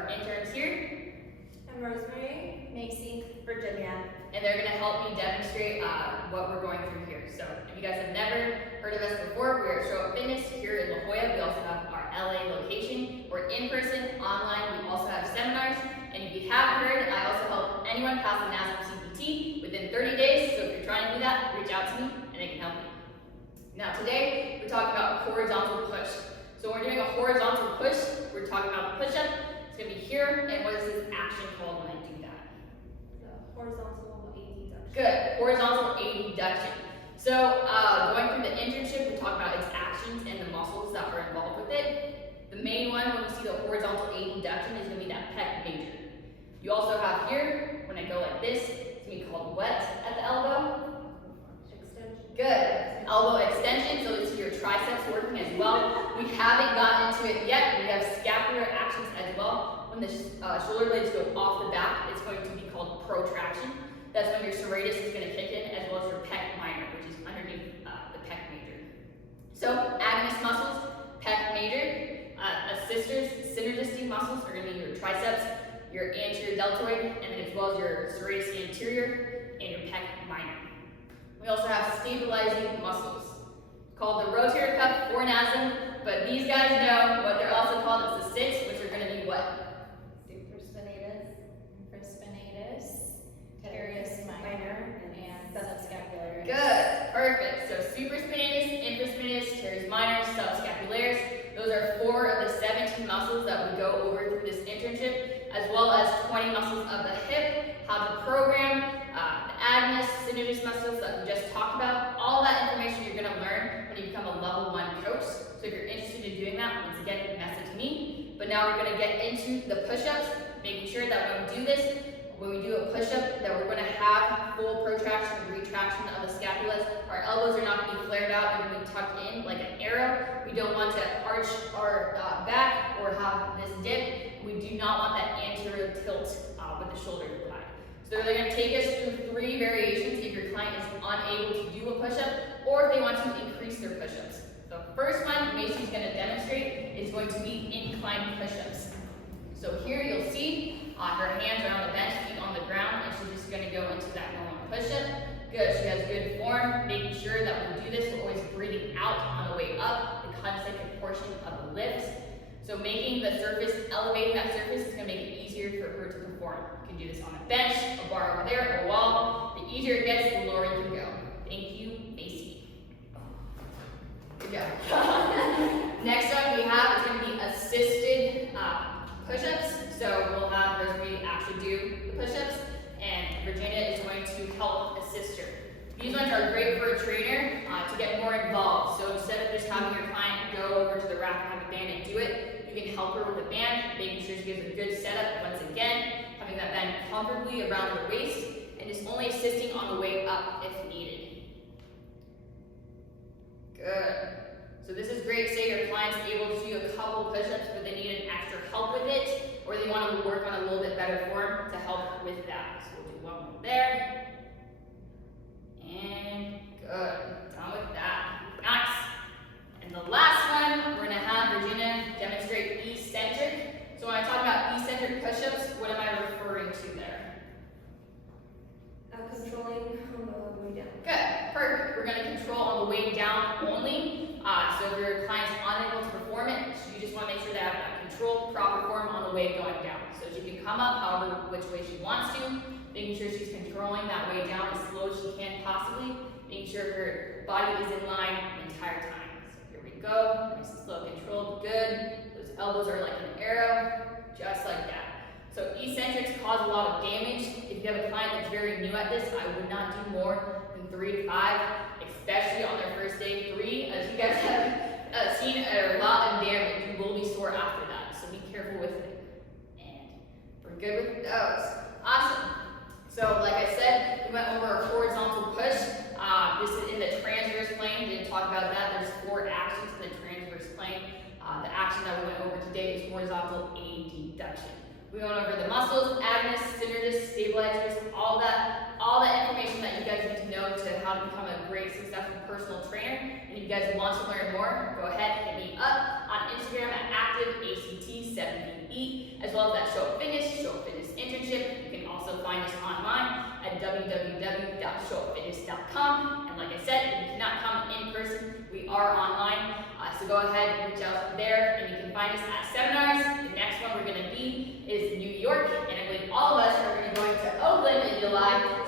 our interns here. I'm Rosemary. Macy. Virginia. And they're going to help me demonstrate what we're going through here. So if you guys have never heard of us before, we're at ShowUp Fitness here in La Jolla. We also have our LA location. We're in person, online. We also have seminars. And if you haven't heard, I also help anyone pass the national CPT within 30 days. So if you're trying to do that, reach out to me and I can help you. Now today, we're talking about horizontal push. So when we're doing a horizontal push, we're talking about the push-up. It's going to be here. And what is this action called when I do that? The horizontal AD duction. Good, horizontal AD duction. So going through the internship, we talk about its actions and the muscles that are involved with it. The main one when we see the horizontal AD duction is going to be that pec major. You also have here, when I go like this, it's going to be called what at the elbow? Extension. Good, elbow extension, so it's your triceps working as well. We haven't gotten into it yet. We have scapular actions as well. When the shoulder blades go off the back, it's going to be called protraction. That's when your serratus is going to kick in, as well as your pec minor, which is underneath the pec major. So agonist muscles, pec major, assisters, synergist muscles are going to be your triceps, your anterior deltoid, and then as well as your serratus anterior and your pec minor. We also have stabilizing muscles called the rotator cuff forenasim, but these guys know what they're also called. It's the six, which are going to be what? Supraspinatus, infraspinatus, teres minor, and subscapularis. Good, perfect. So supraspinatus, infraspinatus, teres minor, subscapularis. Those are 4 of the 17 muscles that we go over through this internship, as well as 20 muscles of the hip, how to program, the agonist, synergist muscles that we just talked about. All that information you're going to learn when you become a level 1 coach. So if you're interested in doing that, once again, message me. But now we're going to get into the push-ups, making sure that when we do this, when we do a push-up, that we're going to have full protraction and retraction of the scapulas. Our elbows are not going to be flared out. They're going to be tucked in like an arrow. We don't want to arch our back or have this dip. We do not want that anterior tilt with the shoulder glide. So they're going to take us through 3 variations if your client is unable to do a push-up or if they want to increase their push-ups. The first one Macy's going to demonstrate is going to be incline push-ups. So here you'll see her hands are on the bench, feet on the ground, and she's just going to go into that normal push-up. Good, she has good form, making sure that when we do this, we're always breathing out on the way up, the concentric portion of the lift. So making the surface, elevating that surface is going to make it easier for her to perform. You can do this on the bench, a bar over there, a wall. The easier it gets, the lower you can go. Thank you, Macy. Good job. Next one we have is going to be assisted push-ups. So we'll have Rosemary actually do the push-ups, and Virginia is going to help assist her. These ones are great for a trainer to get more involved. So instead of just having your client go over to the rack and have a band and do it, you can help her with the band, making sure she gives a good setup once again, having that band comfortably around her waist, and just only assisting on the way up if needed. Good. So this is great, say your client's able to do a couple push-ups, but they need an extra help with it, or they want to work on a little bit better form to help with that. So we'll do one more there. And good. Done with that. Nice. And the last one, we're going to have Virginia demonstrate eccentric. So when I talk about eccentric push-ups, what am I referring to there? Controlling on the way down. Good, perfect. We're going to control on the way down only. So if your client's unable to perform it, you just want to make sure that have controlled, proper form on the way going down. So she can come up however which way she wants to, making sure she's controlling that way down as slow as she can possibly, making sure her body is in line the entire time. So here we go, nice and slow, controlled, good. Those elbows are like an arrow, just like that. So eccentrics cause a lot of damage. If you have a client that's very new at this, I would not do more than 3 to 5, especially on their first day 3. As you guys have seen a lot of damage, you will be sore after that. So be careful with it. And we're good with those. Awesome. So like I said, we went over a horizontal push. This is in the transverse plane. We didn't talk about that. There's 4 actions in the transverse plane. The action that we went over today is horizontal AD duction. We went over the muscles, agonists, synergists, stabilizers, all that information that you guys need to know to how to become a great, successful personal trainer. And if you guys want to learn more, go ahead, hit me up on Instagram at active ACT7VE, as well as at ShowUp Fitness, ShowUp Fitness Internship. You can also find us online at www.showupfitness.com. And like I said, if you cannot come in person, we are online. So go ahead and reach out there, and you can find us at seminars. The next one we're going to be is New York, and I believe all of us are going to be going to Oakland in July.